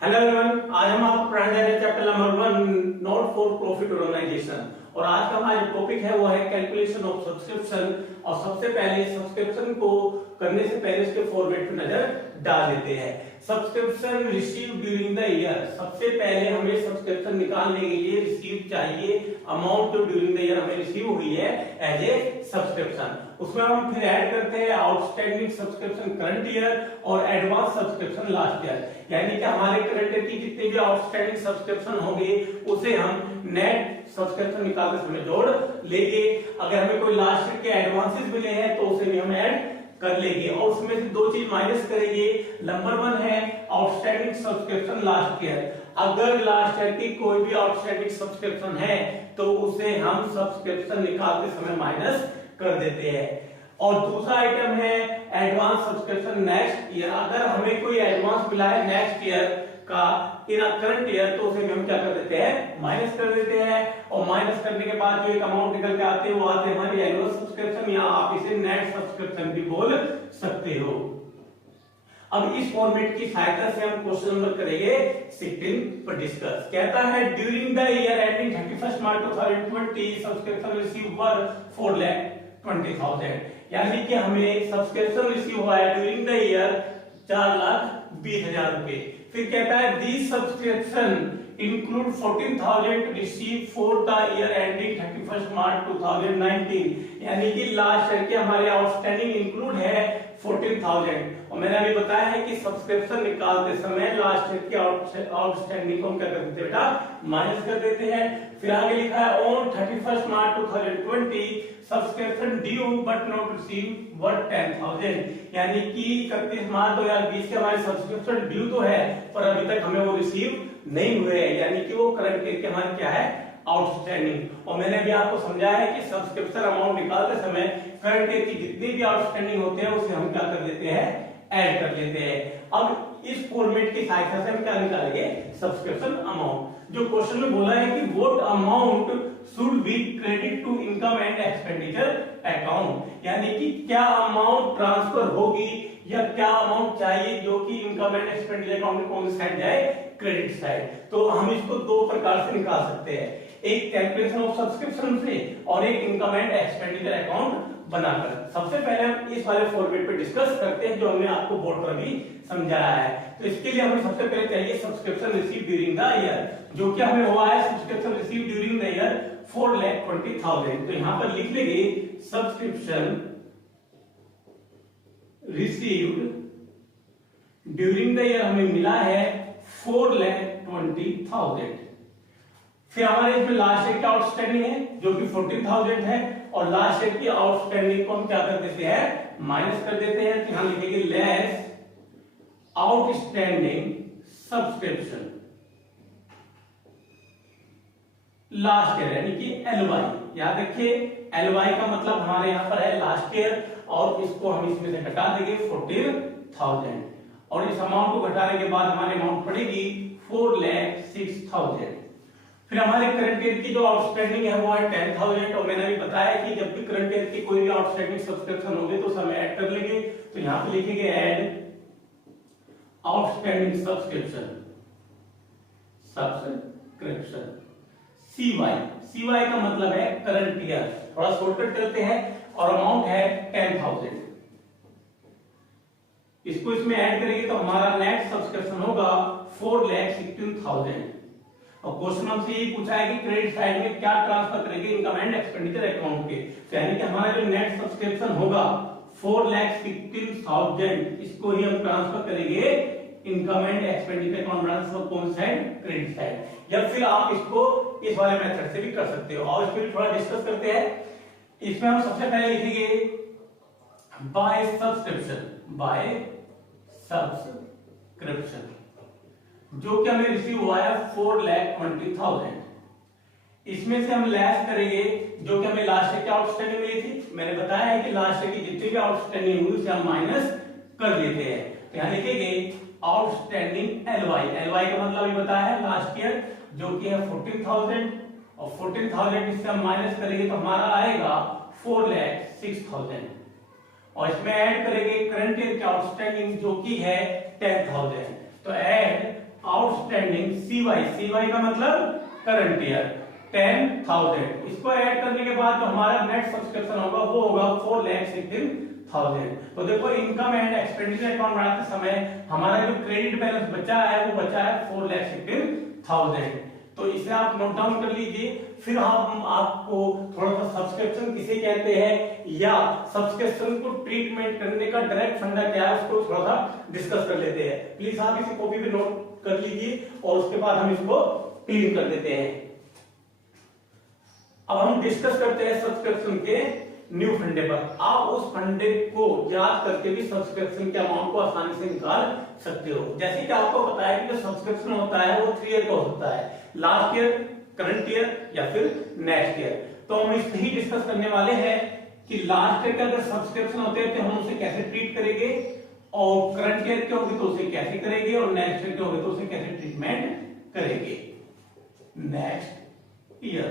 Hello everyone, आज हम आपको पढ़ाने जा रहे हैं chapter number 1 not for profit organisation. और आज का हमारा जो टॉपिक है वो है कैलकुलेशन ऑफ सब्सक्रिप्शन। और सबसे पहले सब्सक्रिप्शन को करने से पहले इसके फॉर्मेट पे नजर डाल देते हैं। Subscription receive during the year, सबसे पहले हमें सब्सक्रिप्शन निकालने के लिए रिसीव चाहिए, अमाउंट जो ड्यूरिंग द ईयर हमें रिसीव हुई है एज ए सब्सक्रिप्शन। उसमें हम फिर ऐड करते हैं आउटस्टैंडिंग सब्सक्रिप्शन करंट ईयर और एडवांस सब्सक्रिप्शन लास्ट ईयर, यानी कि हमारे करंट ईयर की जितने भी आउटस्टैंडिंग सब्सक्रिप्शन होंगे उसे हम नेट सब्सक्रिप्शन निकालते समय जोड़ लेंगे। अगर हमें कोई लास्ट ईयर के एडवांसेस मिले हैं तो उसे भी हम ऐड कर लेंगे और उसमें से दो चीज माइनस करेंगे। नंबर 1 है आउटस्टैंडिंग सब्सक्रिप्शन लास्ट ईयर। अगर लास्ट ईयर की कोई भी आउटस्टैंडिंग सब्सक्रिप्शन है तो उसे हम सब्सक्रिप्शन निकालते समय माइनस कर देते हैं। और दूसरा आइटम है एडवांस सब्सक्रिप्शन नेक्स्ट ईयर। अगर हमें कोई एडवांस मिला है नेक्स्ट ईयर का इन करंट ईयर तो उसे हम क्या कर देते हैं, माइनस कर देते हैं। और माइनस करने के बाद जो एक अमाउंट निकल के आते हैं वो आते हैं हमारी एनुअल सब्सक्रिप्शन, या आप इसे नेट सब्सक्रिप्शन भी बोल सकते हो। अब इस फॉर्मेट की सहायता से हम क्वेश्चन नंबर करेंगे 16 पर डिस्कस। कहता है during the year ending 31 March 2020 subscription receive were 4,20,000, यानी कि हमें सब्सक्रिप्शन रिसीव हुआ है ड्यूरिंग द ईयर 4,20,000 रुपए। फिर कहता है the subscription include 14,000 receive for the year ending 31 March 2019, यानी कि लास्ट ईयर के हमारे आउटस्टैंडिंग इंक्लूड है 14,000। और मैंने अभी बताया है कि सब्सक्रिप्शन निकालते समय लास्ट ईयर की आउटस्टैंडिंग को हम क्या कर देते हैं बेटा, माइनस कर देते हैं। फिर आगे लिखा है on 31 March 2020 subscription due but not receive were 10,000, यानी कि 31 मार्च 2020 के हमारे सब्सक्रिप्शन ड्यू तो है पर अभी तक हमें वो रिसीव नहीं हुए, यानी कि वो करंट ईयर के हमारे क्या है, आउटस्टैंडिंग। और मैंने भी आपको समझाया है कि सब्सक्रिप्शन अमाउंट निकालते समय करंट ईयर की जितनी भी आउटस्टैंडिंग होते हैं उसे हम क्या कर देते हैं, ऐड कर लेते हैं। अब इस फॉर्मेट की सहायता से हम क्या निकालेंगे, सब्सक्रिप्शन अमाउंट। जो क्वेश्चन में बोला है कि what amount should be credit to income and expenditure account, यानी कि क्या अमाउंट ट्रांसफर होगी या क्या अमाउंट चाहिए जो कि इनकम एंड एक्सपेंडिचर अकाउंट में कौन सी साइड जाए, क्रेडिट साइड। तो हम इसको दो प्रकार से निकाल सकते हैं, एक कैलकुलेशन ऑफ सब्सक्रिप्शन से और एक इनकम एंड एक्सपेंडिचर अकाउंट बनाकर। सबसे पहले हम इस वाले फॉर्मेट पे डिस्कस करते हैं जो हमने आपको बोर्ड पर भी समझाया है। तो इसके लिए हमें सबसे पहले चाहिए subscription receive during the year, जो कि हमें हुआ है subscription receive during the year 4,20,000। तो यहां पर लिख लेंगे subscription received during the year हमें मिला है 4,20,000। फिर हमारे इसमें लास्ट ईयर की आउटस्टैंडिंग है जो कि 14,000 है और लास्ट ईयर की आउटस्टैंडिंग को हम क्या कर देते हैं, माइनस कर देते हैं। तो यहां लिखेंगे less outstanding subscription last year, यानी कि LY। याद रखिए LY का मतलब हमारे यहां पर है लास्ट ईयर और इसको हम इसमें से घटा देंगे 14,000 और इस अमाउंट को घटाने के बाद हमारी अमाउंट पड़ेगी 4,06,000। फिर हमारे करंट ईयर की जो आउटस्टैंडिंग है वो है 10,000 और मैंने अभी बताया कि जब भी करंट ईयर की कोई भी आउटस्टैंडिंग सब्सक्रिप्शन होगी तो सब ऐड कर लेंगे। तो यहां पे लिखेंगे ऐड आउटस्टैंडिंग सब्सक्रिप्शन CY का मतलब है करंट ईयर। थोड़ा शॉर्टकट चलते हैं और अमाउंट है 10,000। इसको इसमें ऐड करेंगे तो हमारा नेट सब्सक्रिप्शन होगा 4,16,000। और क्वेश्चन हमसे यही पूछा है कि क्रेडिट साइड में क्या ट्रांसफर करेंगे इनकम एंड एक्सपेंडिचर अकाउंट के, तो यानी कि हमारा जो नेट सब्सक्रिप्शन होगा 4,16,000 इसको ही हम ट्रांसफर करेंगे income and expenditure account branch में, कौन साइड, क्रेडिट साइड। या फिर आप इसको इस वाले मेथड से भी कर सकते हो और इसको भी थोड़ा डिस्कस करते हैं। इसमें हम सबसे पहले लिखेंगे बाय सब्सक्रिप्शन जो कि हमें रिसीव हुआ है 4,20,000। इसमें से हम लेस करेंगे जो कि हमें लास्ट ईयर की आउटस्टैंडिंग मिली थी। मैंने बताया है कि लास्ट ईयर की जितनी भी आउटस्टैंडिंग हुई उसे हम माइनस कर लेते हैं। तो यहां लिखेंगे आउटस्टैंडिंग LY का मतलब ही बताया है लास्ट ईयर जो कि है 14,000 और 14,000 इससे हम माइनस करेंगे तो हमारा आएगा 4,06,000 और इसमें ऐड करेंगे करंट ईयर की आउटस्टैंडिंग जो कि है 10,000। तो ऐड आउटस्टैंडिंग CY का मतलब करंट ईयर 10,000, इसको ऐड करने के बाद जो हमारा नेट सब्सक्रिप्शन होगा वो होगा 4,16,000। तो देखो इनकम एंड एक्सपेंडिचर अकाउंट बनाते समय हमारा जो क्रेडिट बैलेंस बचा है वो बचा है 4,16,000। तो इसे आप नोट डाउन कर लीजिए। फिर हम आपको थोड़ा सा सब्सक्रिप्शन किसे कहते हैं या सब्सक्रिप्शन को ट्रीटमेंट करने का डायरेक्ट फंडा क्या है उसको थोड़ा सा डिस्कस कर लेते हैं। प्लीज आप इसे कॉपी पे नोट कर लीजिए और उसके बाद हम इसको क्लीन कर देते हैं। अब हम डिस्कस करते हैं सब्सक्रिप्शन के न्यू फंडे पर। आप उस फंडे को याद करके भी सब्सक्रिप्शन के अमाउंट को आसानी से निकाल सकते हो। जैसे कि आपको पता है कि जो सब्सक्रिप्शन होता है वो 3 ईयर का होता है, लास्ट ईयर, करंट ईयर या फिर नेक्स्ट ईयर। तो हम इसमें ही डिस्कस करने वाले हैं कि लास्ट ईयर का अगर सब्सक्रिप्शन होते हैं तो हम उसे कैसे ट्रीट करेंगे, और करंट ईयर के होगी तो उसे कैसे करेंगे, और नेक्स्ट ईयर के होगी तो उसे कैसे ट्रीटमेंट करेंगे। Next year.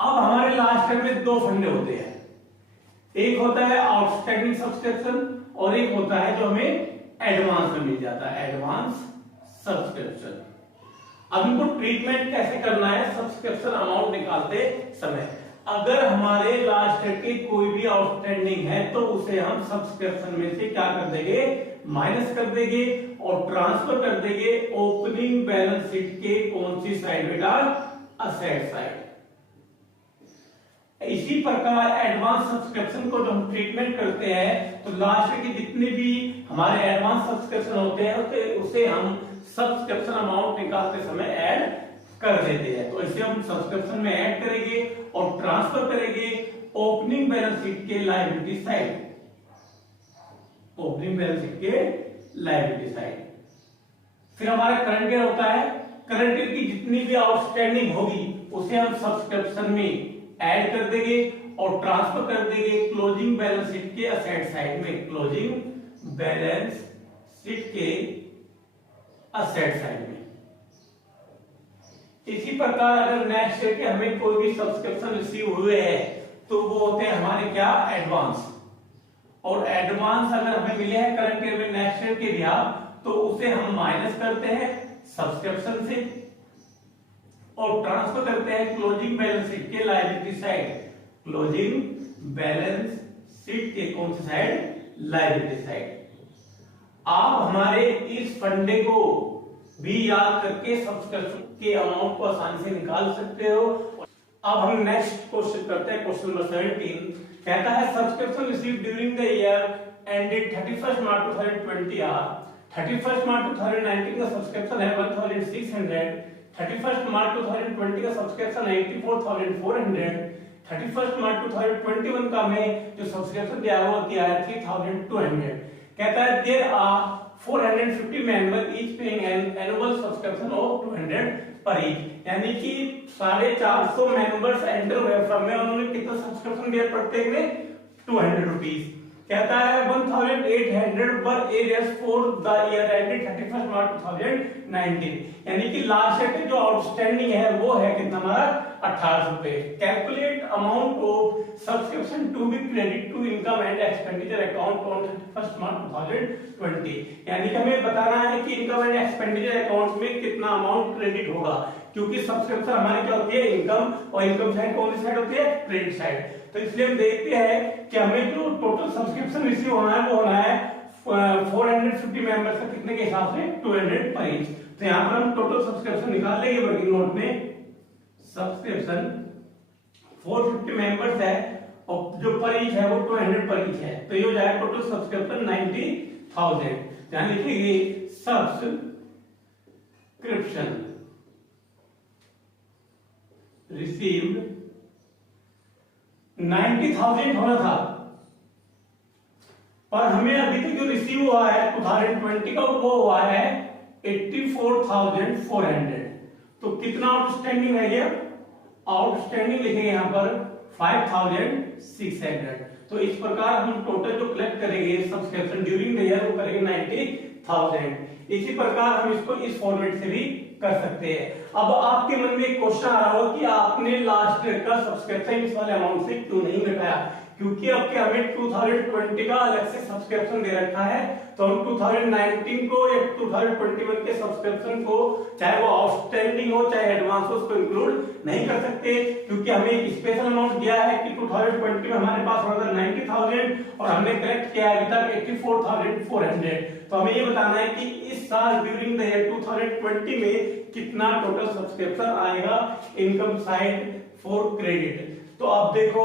अब हमारे लास्ट ईयर में 2 फंडे होते हैं, एक होता है आउटस्टैंडिंग सब्सक्रिप्शन और एक होता है जो हमें एडवांस में मिल जाता है, एडवांस सब्सक्रिप्शन। अब इनको ट्रीटमेंट कैसे करना है सब्सक्रिप्शन अमाउंट निकालते समय। अगर हमारे लास्ट ईयर के कोई भी आउटस्टैंडिंग है तो उसे हम सब्सक्रिप्शन में से क्या कर देंगे, माइनस कर देंगे और ट्रांसफर कर देंगे ओपनिंग बैलेंस शीट के कौन सी साइड बेटा, असेट साइड। इसी प्रकार एडवांस सब्सक्रिप्शन को जो हम ट्रीटमेंट करते हैं तो लास्ट ईयर के जितने भी हमारे एडवांस सब्सक्रिप्शन होते हैं उसे हम सब्सक्रिप्शन अमाउंट निकालते समय ऐड कर देते हैं। तो इसे हम सब्सक्रिप्शन में ऐड करेंगे और ट्रांसफर करेंगे ओपनिंग बैलेंस शीट के liability side, opening balance sheet के लायबिलिटी साइड। फिर हमारा करंट ईयर होता है, करंट ईयर की जितनी भी आउटस्टैंडिंग होगी उसे हम सब्सक्रिप्शन में ऐड कर देंगे और ट्रांसफर कर देंगे क्लोजिंग बैलेंस शीट के असेट साइड में, क्लोजिंग बैलेंस शीट के असेट साइड में। इसी प्रकार अगर नेक्स्ट ईयर के हमें कोई भी सब्सक्रिप्शन रिसीव हुए हैं तो वो होते हैं हमारे क्या, एडवांस। और एडवांस अगर हमें मिले हैं करंट ईयर में नेक्स्ट ईयर के लिया तो उसे हम माइनस करते हैं सब्सक्रिप्शन से और ट्रांसफर करते हैं क्लोजिंग बैलेंस शीट के liability side, closing balance sheet के कौन सी साइड, लायबिलिटी साइड। आप हमारे इस फंडे को भी याद करके सब्सक्रिप्शन के अमाउंट को आसानी से निकाल सकते हो। अब हम नेक्स्ट क्वेश्चन करते हैं, क्वेश्चन नंबर 17 कहता है subscription received during the year ended 31 March 2020 are 31 March 2019 का सब्सक्रिप्शन है 1600, 31 मार्च 2020 का सब्सक्रिप्शन है 84,400, 31 मार्च 2021 का में जो सब्सक्रिप्शन दिया हुआ किया है 3,200। कहता है there are 450 member each paying an annual subscription of 200 per each, यानी कि 450 मेंबर्स एंटर हुए फर्म में, उन्होंने कितना सब्सक्रिप्शन दिया प्रत्येक ने 200 रुपीस। कहता है 1,800 per arrears for the year ended 31 March 2019, यानी कि लास्ट ईयर जो आउटस्टैंडिंग है वो है कितना हमारा 1800 रुपए। Calculate amount of subscription to be credit to income and expenditure account on 31 March 2020, यानी कि हमें बताना है कि इनकम एंड एक्सपेंडिचर अकाउंट में कितना अमाउंट क्रेडिट होगा, क्योंकि सब्सक्रिप्शन हमारी क्या होती है, इनकम, और इनकम साइड कौन सी साइड होती है, क्रेडिट साइड। तो इसलिए हम देखते हैं कि हमें जो टोटल सब्सक्रिप्शन रिसीव होना है वो होना है 450 मेंबर्स का कितने के हिसाब से 200 पर ईच। तो यहां पर हम टोटल सब्सक्रिप्शन निकाल लेंगे वर्किंग नोट में। सब्सक्रिप्शन 450 मेंबर्स है और जो पर ईच है वो 200 पर ईच है, तो ये हो जाएगा टोटल सब्सक्रिप्शन 90,000। ध्यान लिखिए सब्सक्रिप्शन रिसीव्ड 90,000 होना था, पर हमें अभी तक जो रिसीव हुआ है 2020 का वो हुआ है 84,400। तो कितना आउटस्टैंडिंग है ये, आउटस्टैंडिंग लिखेंगे यहां पर 5,600। तो इस प्रकार हम टोटल जो कलेक्ट करेंगे सब्सक्रिप्शन ड्यूरिंग द ईयर वो करेंगे 90,000। इसी प्रकार हम इसको इस फॉर्मेट से भी कर सकते हैं। अब आपके मन में एक क्वेश्चन आ रहा होगा कि आपने लास्ट ईयर का सब्सक्रिप्शन इस वाले अमाउंट से क्यों नहीं घटाया, क्योंकि अब क्या हमें 2020 का अलग से सब्सक्रिप्शन दे रखा है, तो हम 2019 को या 2021 के सब्सक्रिप्शन को चाहे वो आउटस्टैंडिंग हो चाहे एडवांस हो उसको इंक्लूड नहीं कर सकते, क्योंकि हमें एक स्पेशल अमाउंट दिया है कि 2020 में हमारे पास होगा 90,000 और हमने कलेक्ट किया अभी तक 84,400। तो हमें ये बताना है कि इस साल ड्यूरिंग द ईयर 2020 में कितना टोटल सब्सक्रिप्शन आएगा इनकम साइड फॉर क्रेडिट। तो अब देखो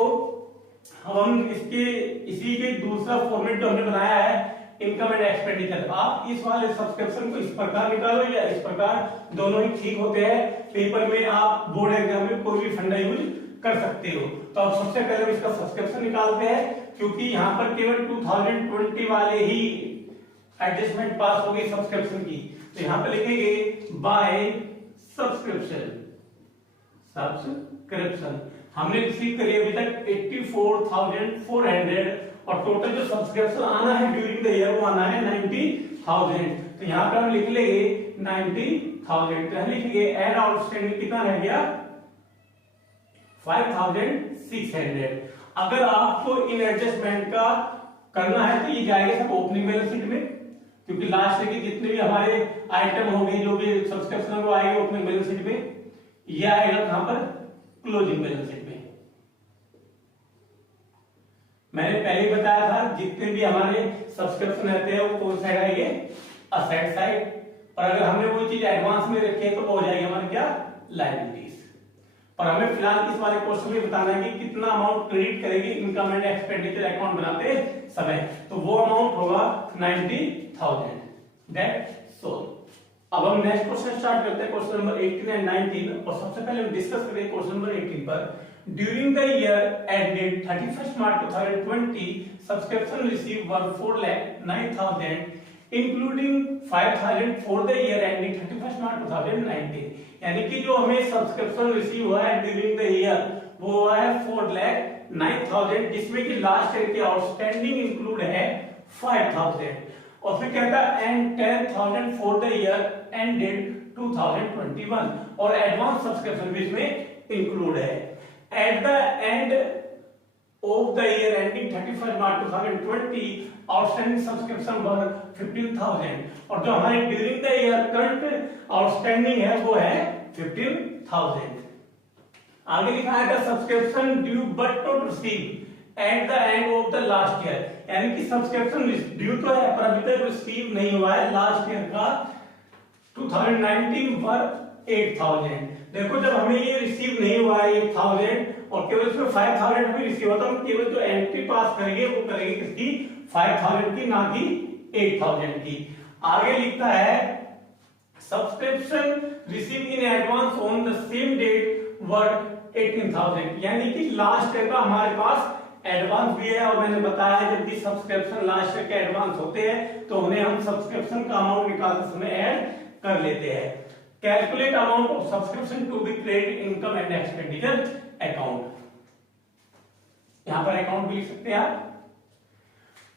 हम इसके इसी के दूसरा फॉर्मेट जो हमने बनाया है इनकम एंड एक्सपेंडिचर। आप इस वाले सब्सक्रिप्शन को इस प्रकार निकालो या इस प्रकार, दोनों ही ठीक होते हैं। पेपर में आप बोर्ड एग्जाम में कोई भी फंडा यूज कर सकते हो। तो अब सबसे पहले हम इसका सब्सक्रिप्शन निकालते हैं, क्योंकि यहाँ पर केवल 2020 वाले ही एडजस्टमेंट पास होगी सब्सक्रिप्शन की। तो यहाँ पे लिखेंगे बाय सब्सक्रिप्शन हमने रिसीव करी अभी तक 84,400 और टोटल जो सब्सक्रिप्शन आना है ड्यूरिंग द ईयर वो आना है 90,000। तो यहाँ पे हम लिख लेंगे 90,000। तो लिखेंगे एड आउटस्टैंडिंग कितना रह गया 5,600। अगर आपको इन एडजस्टमेंट का करना है तो ये जाएगा सब ओपनिंग बैलेंस शीट में, क्योंकि लास्ट के जितने भी हमारे आइटम होंगे जो भी सब्सक्रिप्शन वो आएंगे ओपनिंग बैलेंस शीट में, ये आएगा कहां पर क्लोजिंग बैलेंस शीट में। मैंने पहले ही बताया था जितने भी हमारे सब्सक्रिप्शन रहते हैं वो कौन साइड आएंगे असेट साइड, और अगर हमने वो चीज एडवांस में रखी है तो वो हो जाएगी हमारे क्या लायबिलिटीज। पर हमें फिलहाल इस वाले क्वेश्चन में बताना है कि कितना अमाउंट क्रेडिट करेगी इनकम एंड एक्सपेंडिचर अकाउंट बनाते समय, तो वो अमाउंट होगा 90,000। दैट सो अब हम नेक्स्ट क्वेश्चन स्टार्ट करते हैं, क्वेश्चन नंबर 18 एंड 19। और सबसे पहले हम डिस्कस करेंगे क्वेश्चन नंबर 18 पर। During the year ended 31 March 2020 subscription received were 4,09,000 including 5,000 for the year ending 31 March 2019। यानी कि जो हमें सब्सक्रिप्शन रिसीव हुआ है ड्यूरिंग द ईयर वो हुआ है 4,09,000, जिसमें कि लास्ट ईयर की आउटस्टैंडिंग इंक्लूड है 5,000। और फिर कहता है and 10,000 for the year ended 2021 और एडवांस सब्सक्रिप्शन भी इसमें इंक्लूड है। At the end of the year ending 31 March 2020 outstanding subscription were 15,000 और जो हमारे during the year current outstanding है वो है 15,000। आगे लिखा है the subscription due but not receive at the end of the last year, यानी कि सब्सक्रिप्शन ड्यू तो है पर अभी तक रिसीव नहीं हुआ है लास्ट ईयर का 2019 पर 8,000। देखो जब हमें ये रिसीव नहीं हुआ है 8,000 और केवल इसमें 5,000 हमें रिसीव हुआ, तो हम केवल जो एंट्री पास करेंगे वो करेंगे किसकी 5,000 की, ना कि 8,000 की। आगे लिखता है subscription receive in advance on the same date were 18,000, यानी कि लास्ट ईयर का हमारे पास एडवांस भी है। और मैंने बताया जब भी सब्सक्रिप्शन लास्ट ईयर के एडवांस होते हैं तो उन्हें हम सब्सक्रिप्शन का अमाउंट निकालते समय ऐड कर लेते हैं। Calculate amount of subscription to be credit income and expenditure account, यहां पर अकाउंट भी लिख सकते हैं आप।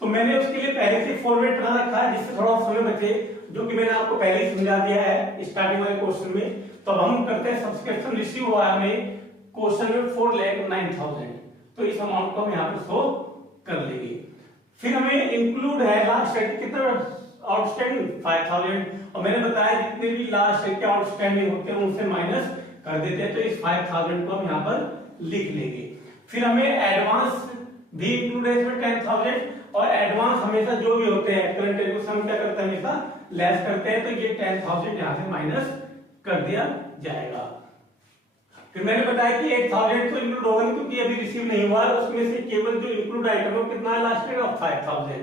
तो मैंने उसके लिए पहले से फॉर्मेट बना रखा है जिससे थोड़ा समय बचे, जो कि मैंने आपको पहले ही समझा दिया है स्टार्टिंग वाले क्वेश्चन में। तो अब हम करते हैं सब्सक्रिप्शन रिसीव हुआ है हमें क्वेश्चन में 4,09,000, तो इस अमाउंट को हम यहाँ पर शो कर लेंगे। फिर हमें इंक्लूड है लास्ट ईयर कितना आउटस्टैंडिंग 5,000, और मैंने बताया जितने भी लास्ट ईयर के आउटस्टैंडिंग होते हैं उनसे माइनस कर देते हैं, तो इस 5,000 को हम यहाँ पर लिख लेंगे। फिर हमें एडवांस भी इंक्लूड है इसमें 10,000, और एडवांस हमेशा जो भी होते हैं करंट एजुकेशन क्या करते हैं हमेशा लेस करते हैं, तो ये 10,000 यहाँ से माइनस कर दिया जाएगा। फिर मैंने बताया कि 8,000 तो इंक्लूड होगा क्योंकि अभी रिसीव नहीं हुआ, उसमें से केवल जो इंक्लूड आइटम है कितना है लास्ट ईयर का 5,000,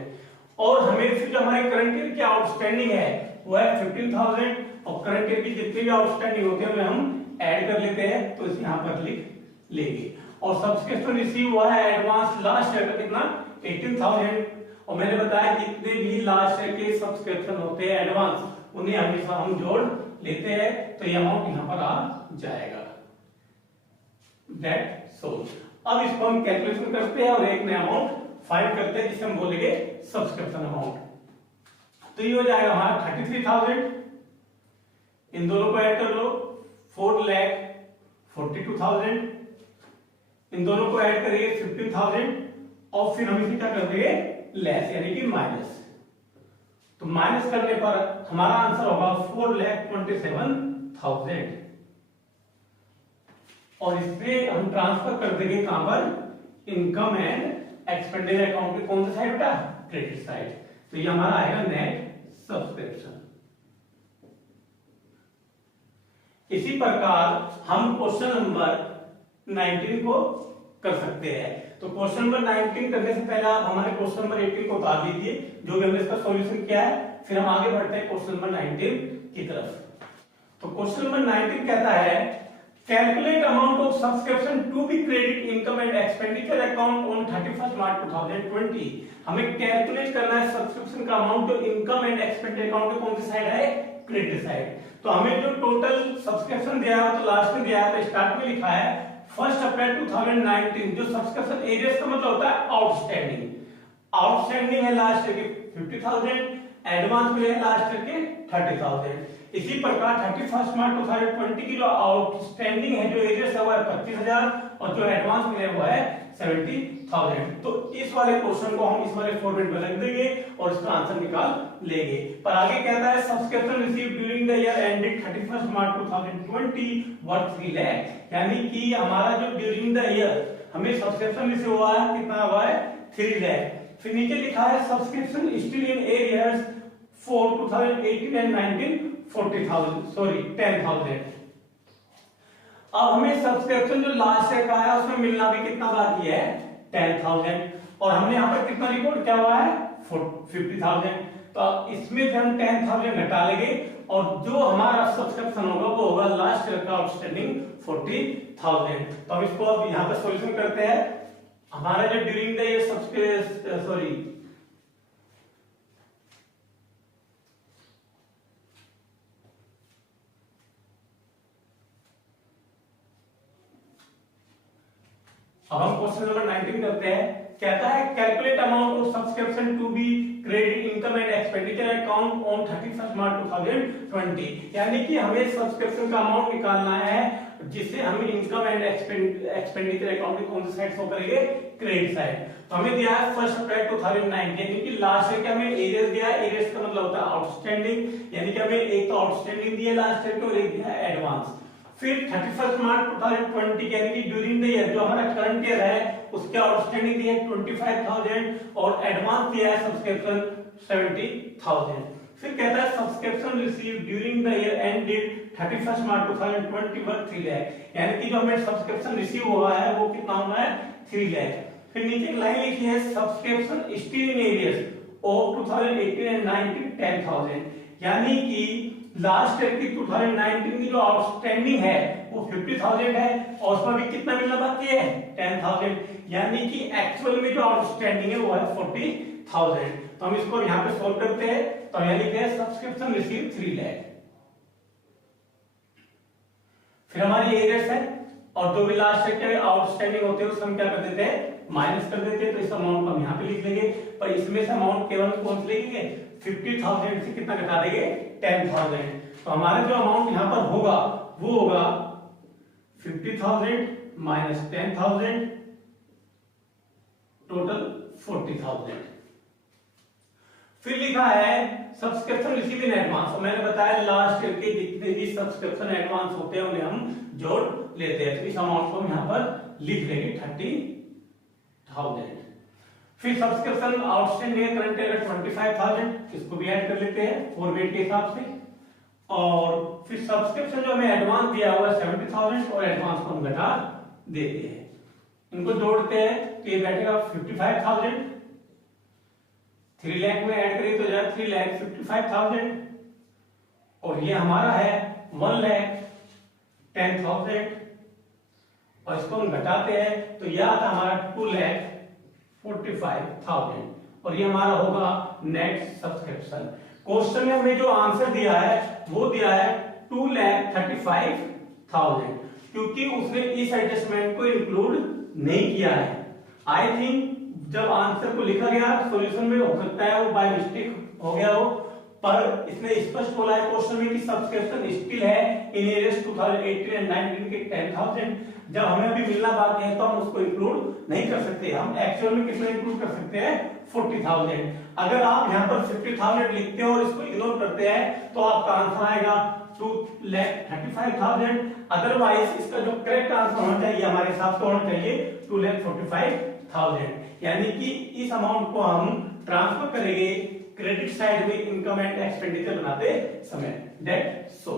और हमें फिर जो हमारे करंट ईयर की आउटस्टैंडिंग है वो है 15,000, और करंट ईयर की जितनी भी आउटस्टैंडिंग होती है हम ऐड कर लेते हैं, तो इसे यहाँ पर लिख लेंगे। और सब्सक्रिप्शन रिसीव हुआ है एडवांस लास्ट ईयर का कितना 18,000, और मैंने बताया जितने भी लास्ट ईयर के सब्सक्रिप्शन होते हैं एडवांस उन्हें हमेशा हम जोड़ लेते हैं, तो ये अमाउंट यहाँ पर आ जाएगा। दैट सो अब इसको हम कैलकुलेशन करते हैं और एक नया अमाउंट फाइंड करते हैं जिसे हम बोलेंगे सब्सक्रिप्शन अमाउंट। तो ये हो जाएगा हमारा 33,000, इन दोनों को ऐड कर लो 4,42,000, इन दोनों को ऐड करिए 15,000 और फिर हम इसे क्या कर देंगे, लेस यानी कि माइनस। तो माइनस करने पर हमारा आंसर होगा 4,27,000 और इससे हम ट्रांसफर कर देंगे कहां पर, इनकम एंड एक्सपेंडिचर अकाउंट के कौन सा साइड बेटा, क्रेडिट साइड। तो ये हमारा आएगा नेट सब्सक्रिप्शन। इसी प्रकार हम क्वेश्चन नंबर 19 को कर सकते हैं। तो क्वेश्चन नंबर 19 करने से पहले आप हमारे क्वेश्चन नंबर 18 को उतार दीजिए, जो कि हमने इसका सॉल्यूशन किया है, फिर हम आगे बढ़ते हैं क्वेश्चन नंबर 19 की तरफ। तो क्वेश्चन नंबर 19 कहता है calculate amount of subscription to be credit income and expenditure account on 31 March 2020। हमें कैलकुलेट करना है सब्सक्रिप्शन का अमाउंट जो इनकम एंड एक्सपेंडिचर अकाउंट के कौन सी साइड है, क्रेडिट साइड। तो हमें जो टोटल सब्सक्रिप्शन दिया है तो लास्ट में दिया है, तो स्टार्ट में लिखा है 1 अप्रैल 2019। जो सब्सक्रिप्शन एरियर्स का मतलब होता है आउटस्टैंडिंग। आउटस्टैंडिंग है लास्ट ईयर के 50,000, एडवांस मिले हैं लास्ट ईयर के 30,000। इसी प्रकार 31 मार्च 2020 की जो आउटस्टैंडिंग है, जो एरियर्स है वो है 25,000 और जो एडवांस मिले हुआ है 70,000। तो इस वाले क्वेश्चन को हम इस वाले फॉर्मेट में रख देंगे और इसका आंसर निकाल लेंगे। पर आगे कहता है subscription receive during the year ended 31 March 2020 worth 3 lakh, यानी कि हमारा जो ड्यूरिंग द ईयर हमें सब्सक्रिप्शन रिसीव हुआ है, कितना हुआ है, 3 लाख। फिर नीचे लिखा है subscription still in arrears for 2018 and 19 10,000। अब हमें सब्सक्रिप्शन जो लास्ट से का है उसमें मिलना भी कितना बाकी है, 10,000, और हमने यहाँ पर कितना रिकॉर्ड किया हुआ है, 50,000। तो इसमें से हम 10,000 घटा लेंगे और जो हमारा सब्सक्रिप्शन होगा वो होगा लास्ट ईयर का आउटस्टैंडिंग 40,000। तो हम इसको अब यहाँ पर सॉल्यूशन करते हैं। हमारा जो ड्यूरिंग द ईयर अब हम क्वेश्चन नंबर 19 करते हैं। कहता है calculate amount of subscription to be credit income and expenditure account on 31 March 2020, यानी कि हमें सब्सक्रिप्शन का अमाउंट निकालना है जिससे हम इनकम एंड एक्सपेंडिचर अकाउंट की कौन सी साइड शो करेंगे, क्रेडिट साइड। तो हमें दिया है 1 अप्रैल 2019, यानी कि लास्ट ईयर का हमें एरियर्स दिया है। एरियर्स का मतलब होता है आउटस्टैंडिंग, यानी कि हमें एक तो आउटस्टैंडिंग दिया लास्ट ईयर को, एक दिया है एडवांस। फिर 31 मार्च 2020 यानी कि ड्यूरिंग द ईयर जो हमारा करंट ईयर है उसके आउटस्टैंडिंग दिया है 25,000 और एडवांस दिया है सब्सक्रिप्शन 70,000। फिर कहता है subscription receive during the year ended 31 March 2020 worth 3 lakh, यानी कि जो हमें सब्सक्रिप्शन रिसीव हुआ है वो कितना होना है, 3 लाख। फिर नीचे एक लाइन लिखी है subscription still in arrears of 2018 and 19 10,000, यानी कि लास्ट ईयर की 2019 की जो आउटस्टैंडिंग है वो 50,000 है और उसमें भी कितना मिलना बाकी है, 10,000, यानी कि एक्चुअल में जो आउटस्टैंडिंग है वो है 40,000। तो हम इसको यहाँ पे सोल्व करते हैं। तो यहाँ लिखते हैं सब्सक्रिप्शन रिसीव 3 लाख। फिर हमारी एरियर्स है और जो भी लास्ट ईयर के आउटस्टैंडिंग होते हैं उसको हम क्या कर देते हैं, माइनस कर देते हैं। तो इस अमाउंट को हम यहाँ पे लिख लेंगे, पर इसमें से अमाउंट केवल कौन से लिखेंगे, 50,000 से कितना घटा देंगे, 10,000। तो हमारा जो अमाउंट यहाँ पर होगा वो होगा 50,000 माइनस 10,000 टोटल 40,000। फिर लिखा है सब्सक्रिप्शन रिसीव इन एडवांस। मैंने बताया लास्ट ईयर के जितने भी सब्सक्रिप्शन एडवांस होते हैं उन्हें हम जोड़ लेते हैं। तो इस अमाउंट को हम यहाँ पर लिख लेंगे 30,000। फिर सब्सक्रिप्शन आउटस्टैंडिंग करंट ईयर 25,000, इसको भी ऐड कर लेते हैं फॉर्मेट के हिसाब से। और फिर सब्सक्रिप्शन जो हमें एडवांस दिया हुआ है 70,000 और एडवांस को हम घटा देते हैं, इनको जोड़ते हैं तो ये बैठेगा 55,000, 3 लाख में ऐड करिए तो जाए 3,55,000 और ये हमारा है 1,10,000 और इसको हम घटाते हैं तो यह आता हमारा 2,45,000 और ये हमारा होगा नेट सब्सक्रिप्शन। क्वेश्चन में हमें जो आंसर दिया है वो दिया है 2,35,000, क्योंकि उसने इस एडजस्टमेंट को इंक्लूड नहीं किया है। आई थिंक जब आंसर को लिखा गया सॉल्यूशन में हो सकता है वो बाय मिस्टेक हो गया हो, पर इसने स्पष्ट बोला है क्वेश्चन में कि सब्सक्रिप्शन स्टिल है इन ईयर्स 2018 एंड 19 के 10,000। जब हमें अभी मिलना बाकी है तो हम उसको इंक्लूड नहीं कर सकते, हम एक्चुअल में कितना इंक्लूड कर सकते हैं 40,000। अगर आप यहाँ पर 50,000 लिखते हो और इसको इग्नोर करते हैं तो आपका आंसर आएगा 2,35,000। अदरवाइज इसका जो करेक्ट आंसर होना चाहिए हमारे हिसाब से होना चाहिए 2,45,000, यानी कि इस अमाउंट को हम ट्रांसफर करेंगे क्रेडिट साइड में इनकम एंड एक्सपेंडिचर बनाते समय। That's so.